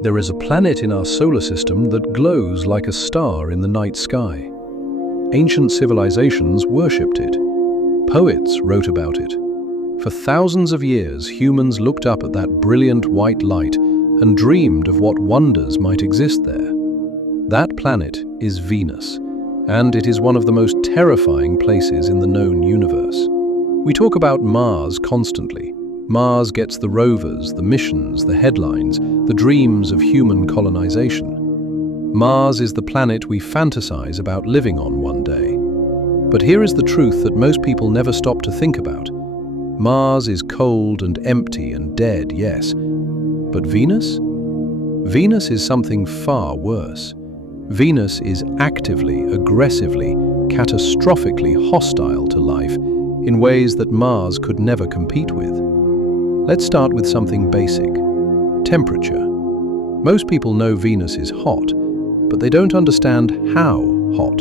There is a planet in our solar system that glows like a star in the night sky. Ancient civilizations worshipped it. Poets wrote about it. For thousands of years, humans looked up at that brilliant white light and dreamed of what wonders might exist there. That planet is Venus, and it is one of the most terrifying places in the known universe. We talk about Mars constantly. Mars gets the rovers, the missions, the headlines, the dreams of human colonization. Mars is the planet we fantasize about living on one day. But here is the truth that most people never stop to think about. Mars is cold and empty and dead, yes. But Venus? Venus is something far worse. Venus is actively, aggressively, catastrophically hostile to life in ways that Mars could never compete with. Let's start with something basic: temperature. Most people know Venus is hot, but they don't understand how hot.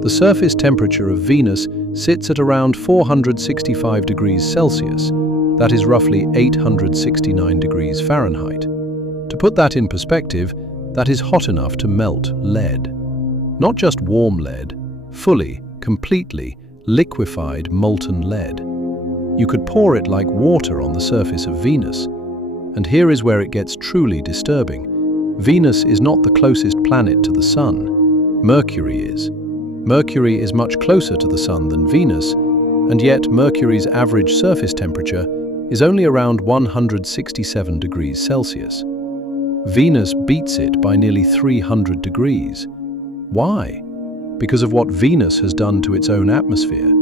The surface temperature of Venus sits at around 465 degrees Celsius. That is roughly 869 degrees Fahrenheit. To put that in perspective, that is hot enough to melt lead. Not just warm lead, fully, completely liquefied molten lead. You could pour it like water on the surface of Venus. And here is where it gets truly disturbing. Venus is not the closest planet to the Sun. Mercury is. Mercury is much closer to the Sun than Venus, and yet Mercury's average surface temperature is only around 167 degrees Celsius. Venus beats it by nearly 300 degrees. Why? Because of what Venus has done to its own atmosphere.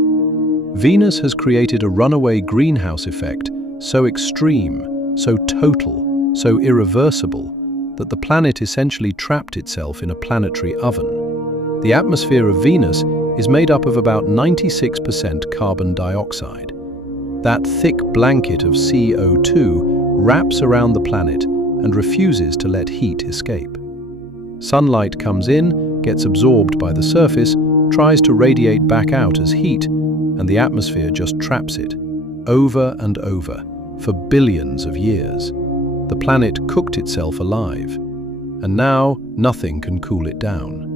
Venus has created a runaway greenhouse effect so extreme, so total, so irreversible, that the planet essentially trapped itself in a planetary oven. The atmosphere of Venus is made up of about 96% carbon dioxide. That thick blanket of CO2 wraps around the planet and refuses to let heat escape. Sunlight comes in, gets absorbed by the surface, tries to radiate back out as heat, and the atmosphere just traps it, over and over, for billions of years. The planet cooked itself alive, and now nothing can cool it down.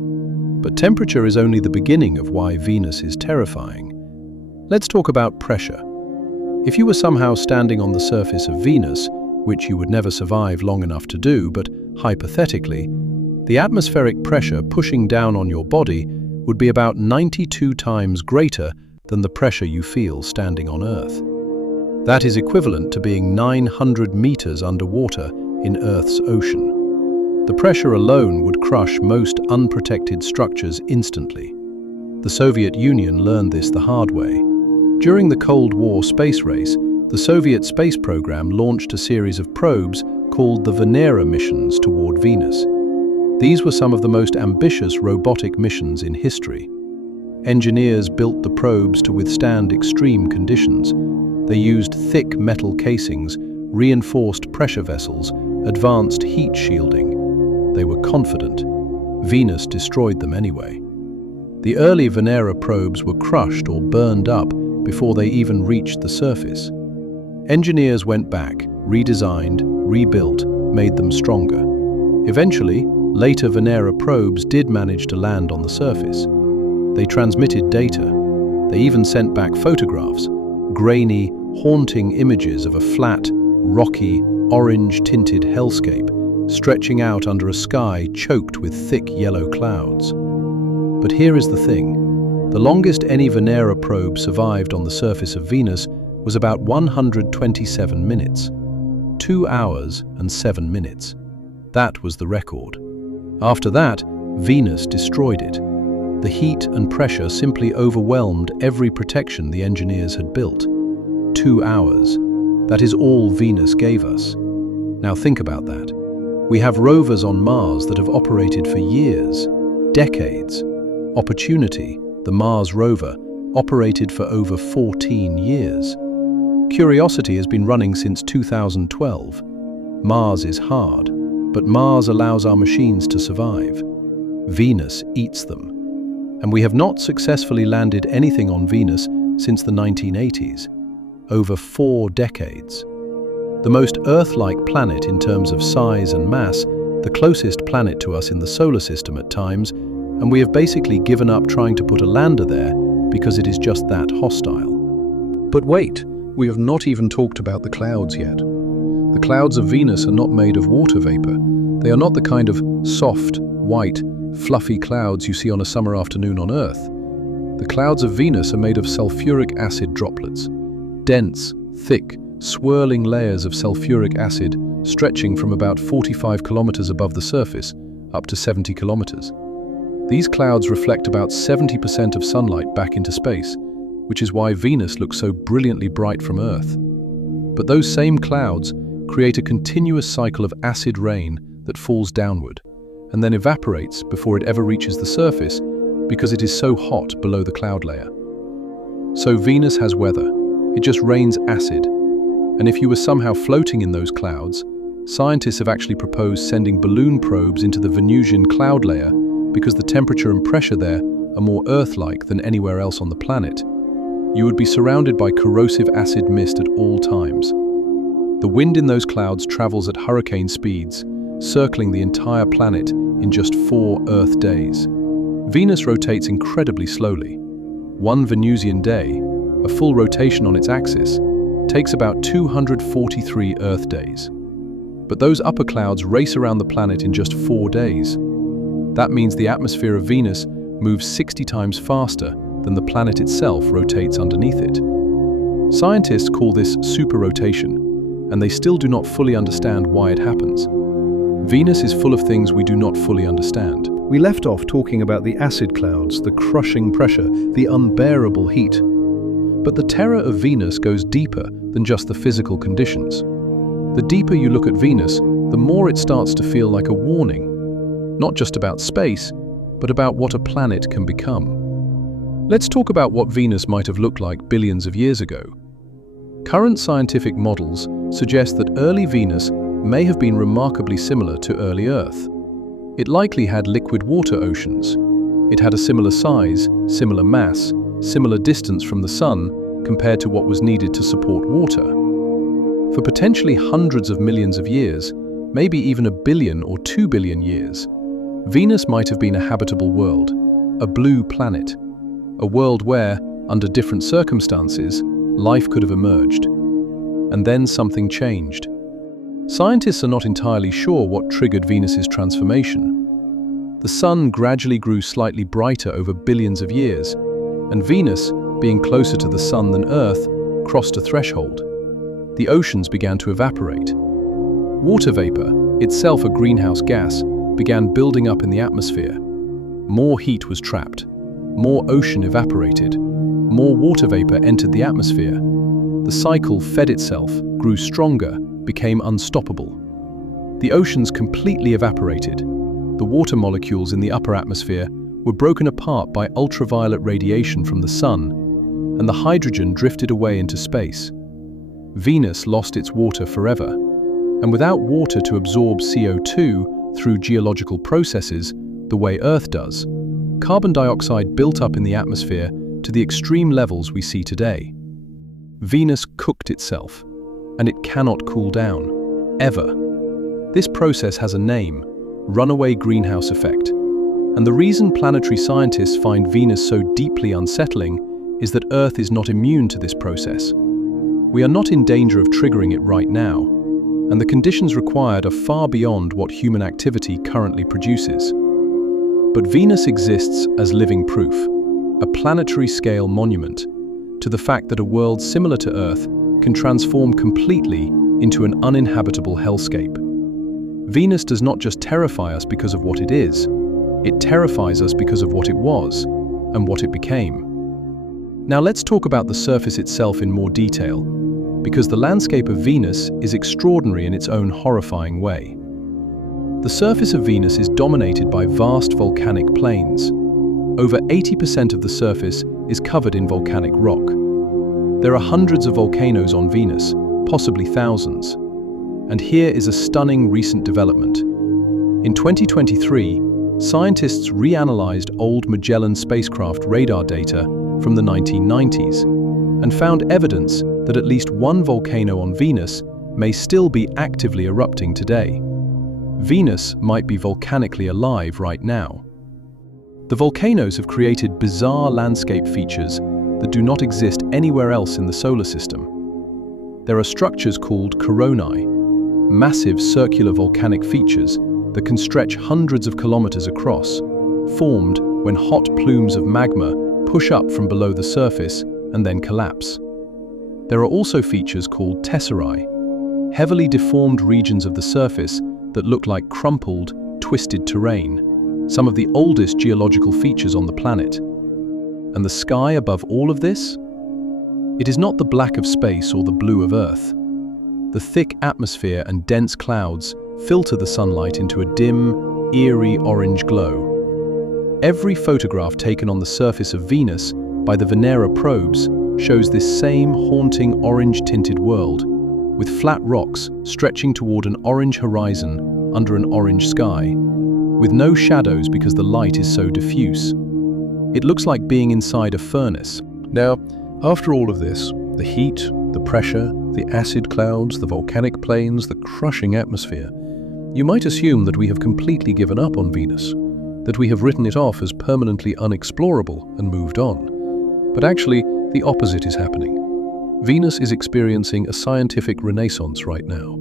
But temperature is only the beginning of why Venus is terrifying. Let's talk about pressure. If you were somehow standing on the surface of Venus, which you would never survive long enough to do, but hypothetically, the atmospheric pressure pushing down on your body would be about 92 times greater than the pressure you feel standing on Earth. That is equivalent to being 900 meters underwater in Earth's ocean. The pressure alone would crush most unprotected structures instantly. The Soviet Union learned this the hard way. During the Cold War space race, the Soviet space program launched a series of probes called the Venera missions toward Venus. These were some of the most ambitious robotic missions in history. Engineers built the probes to withstand extreme conditions. They used thick metal casings, reinforced pressure vessels, advanced heat shielding. They were confident. Venus destroyed them anyway. The early Venera probes were crushed or burned up before they even reached the surface. Engineers went back, redesigned, rebuilt, made them stronger. Eventually, later Venera probes did manage to land on the surface. They transmitted data. They even sent back photographs, grainy, haunting images of a flat, rocky, orange-tinted hellscape stretching out under a sky choked with thick yellow clouds. But here is the thing. The longest any Venera probe survived on the surface of Venus was about 127 minutes. 2 hours and 7 minutes. That was the record. After that, Venus destroyed it. The heat and pressure simply overwhelmed every protection the engineers had built. 2 hours. That is all Venus gave us. Now think about that. We have rovers on Mars that have operated for years, decades. Opportunity, the Mars rover, operated for over 14 years. Curiosity has been running since 2012. Mars is hard, but Mars allows our machines to survive. Venus eats them. And we have not successfully landed anything on Venus since the 1980s. Over 4 decades. The most Earth-like planet in terms of size and mass the closest planet to us in the solar system at times, and we have basically given up trying to put a lander there because it is just that hostile. But wait, we have not even talked about the clouds yet. The clouds of Venus are not made of water vapor. They are not the kind of soft, white, fluffy clouds you see on a summer afternoon on Earth. The clouds of Venus are made of sulfuric acid droplets, dense, thick, swirling layers of sulfuric acid stretching from about 45 kilometers above the surface up to 70 kilometers. These clouds reflect about 70% of sunlight back into space, which is why Venus looks so brilliantly bright from Earth. But those same clouds create a continuous cycle of acid rain that falls downward and then evaporates before it ever reaches the surface because it is so hot below the cloud layer. So Venus has weather. It just rains acid. And if you were somehow floating in those clouds, scientists have actually proposed sending balloon probes into the Venusian cloud layer because the temperature and pressure there are more Earth-like than anywhere else on the planet. You would be surrounded by corrosive acid mist at all times. The wind in those clouds travels at hurricane speeds, circling the entire planet in just 4 Earth days. Venus rotates incredibly slowly. One Venusian day, a full rotation on its axis, takes about 243 Earth days. But those upper clouds race around the planet in just 4 days. That means the atmosphere of Venus moves 60 times faster than the planet itself rotates underneath it. Scientists call this superrotation, and they still do not fully understand why it happens. Venus is full of things we do not fully understand. We left off talking about the acid clouds, the crushing pressure, the unbearable heat. But the terror of Venus goes deeper than just the physical conditions. The deeper you look at Venus, the more it starts to feel like a warning, not just about space, but about what a planet can become. Let's talk about what Venus might have looked like billions of years ago. Current scientific models suggest that early Venus may have been remarkably similar to early Earth. It likely had liquid water oceans. It had a similar size, similar mass, similar distance from the Sun compared to what was needed to support water. For potentially hundreds of millions of years, maybe even 1 billion or 2 billion years, Venus might have been a habitable world, a blue planet, a world where, under different circumstances, life could have emerged. And then something changed. Scientists are not entirely sure what triggered Venus's transformation. The Sun gradually grew slightly brighter over billions of years, and Venus, being closer to the Sun than Earth, crossed a threshold. The oceans began to evaporate. Water vapor, itself a greenhouse gas, began building up in the atmosphere. More heat was trapped. More ocean evaporated. More water vapor entered the atmosphere. The cycle fed itself, grew stronger, became unstoppable. The oceans completely evaporated. The water molecules in the upper atmosphere were broken apart by ultraviolet radiation from the Sun, and the hydrogen drifted away into space. Venus lost its water forever, and without water to absorb CO2 through geological processes the way Earth does, carbon dioxide built up in the atmosphere to the extreme levels we see today. Venus cooked itself, and it cannot cool down, ever. This process has a name: runaway greenhouse effect. And the reason planetary scientists find Venus so deeply unsettling is that Earth is not immune to this process. We are not in danger of triggering it right now, and the conditions required are far beyond what human activity currently produces. But Venus exists as living proof, a planetary-scale monument to the fact that a world similar to Earth can transform completely into an uninhabitable hellscape. Venus does not just terrify us because of what it is, it terrifies us because of what it was and what it became. Now let's talk about the surface itself in more detail, because the landscape of Venus is extraordinary in its own horrifying way. The surface of Venus is dominated by vast volcanic plains. Over 80% of the surface is covered in volcanic rock. There are hundreds of volcanoes on Venus, possibly thousands. And here is a stunning recent development. In 2023, scientists reanalyzed old Magellan spacecraft radar data from the 1990s and found evidence that at least one volcano on Venus may still be actively erupting today. Venus might be volcanically alive right now. The volcanoes have created bizarre landscape features that do not exist anywhere else in the solar system. There are structures called coronae, massive circular volcanic features that can stretch hundreds of kilometers across, formed when hot plumes of magma push up from below the surface and then collapse. There are also features called tesserae, heavily deformed regions of the surface that look like crumpled, twisted terrain, some of the oldest geological features on the planet. And the sky above all of this? It is not the black of space or the blue of Earth. The thick atmosphere and dense clouds filter the sunlight into a dim, eerie orange glow. Every photograph taken on the surface of Venus by the Venera probes shows this same haunting orange-tinted world, with flat rocks stretching toward an orange horizon under an orange sky, with no shadows because the light is so diffuse. It looks like being inside a furnace. Now, after all of this, the heat, the pressure, the acid clouds, the volcanic plains, the crushing atmosphere, you might assume that we have completely given up on Venus, that we have written it off as permanently unexplorable and moved on. But actually, the opposite is happening. Venus is experiencing a scientific renaissance right now.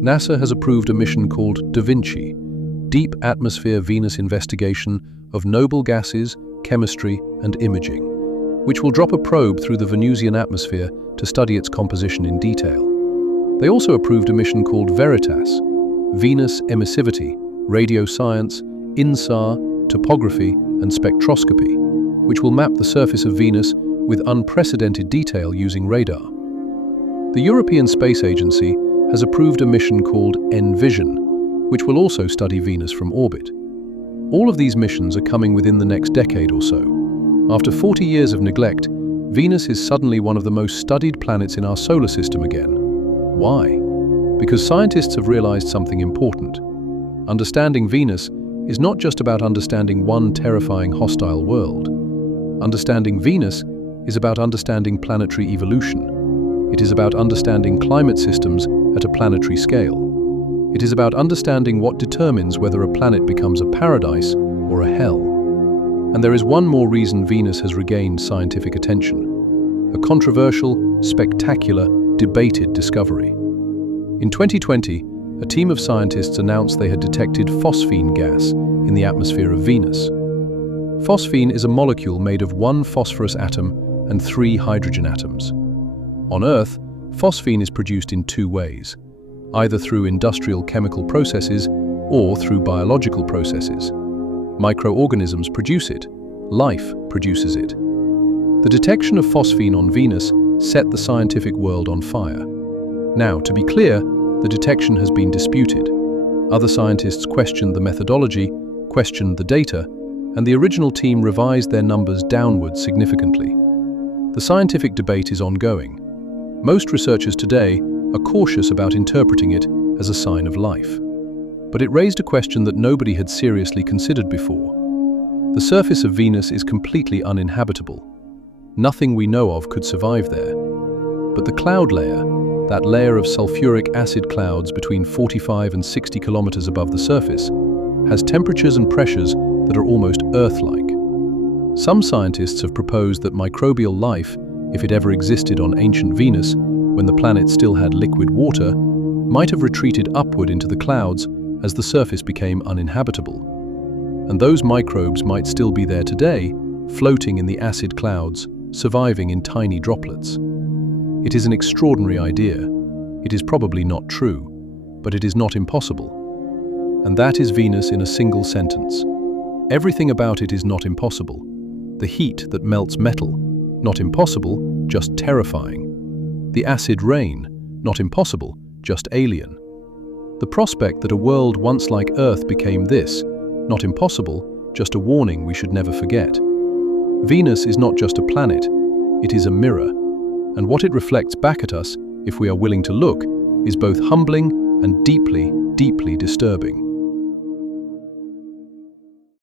NASA has approved a mission called Da Vinci, Deep Atmosphere Venus Investigation of Noble Gases, Chemistry, and Imaging, which will drop a probe through the Venusian atmosphere to study its composition in detail. They also approved a mission called Veritas, Venus Emissivity, Radio Science, INSAR, Topography, and Spectroscopy, which will map the surface of Venus with unprecedented detail using radar. The European Space Agency has approved a mission called ENVISION, which will also study Venus from orbit. All of these missions are coming within the next decade or so. After 40 years of neglect, Venus is suddenly one of the most studied planets in our solar system again. Why? Because scientists have realized something important. Understanding Venus is not just about understanding one terrifying hostile world. Understanding Venus is about understanding planetary evolution. It is about understanding climate systems at a planetary scale. It is about understanding what determines whether a planet becomes a paradise or a hell. And there is one more reason Venus has regained scientific attention: a controversial, spectacular, debated discovery. In 2020, a team of scientists announced they had detected phosphine gas in the atmosphere of Venus. Phosphine is a molecule made of one phosphorus atom and 3 hydrogen atoms. On Earth, phosphine is produced in 2 ways, either through industrial chemical processes or through biological processes. Microorganisms produce it. Life produces it. The detection of phosphine on Venus set the scientific world on fire. Now, to be clear, the detection has been disputed. Other scientists questioned the methodology, questioned the data, and the original team revised their numbers downwards significantly. The scientific debate is ongoing. Most researchers today are cautious about interpreting it as a sign of life. But it raised a question that nobody had seriously considered before. The surface of Venus is completely uninhabitable. Nothing we know of could survive there. But the cloud layer, that layer of sulfuric acid clouds between 45 and 60 kilometers above the surface, has temperatures and pressures that are almost Earth-like. Some scientists have proposed that microbial life, if it ever existed on ancient Venus, when the planet still had liquid water, might have retreated upward into the clouds as the surface became uninhabitable. And those microbes might still be there today, floating in the acid clouds, surviving in tiny droplets. It is an extraordinary idea. It is probably not true, but it is not impossible. And that is Venus in a single sentence. Everything about it is not impossible. The heat that melts metal, not impossible, just terrifying. The acid rain, not impossible, just alien. The prospect that a world once like Earth became this, not impossible, just a warning we should never forget. Venus is not just a planet, it is a mirror, and what it reflects back at us, if we are willing to look, is both humbling and deeply, deeply disturbing.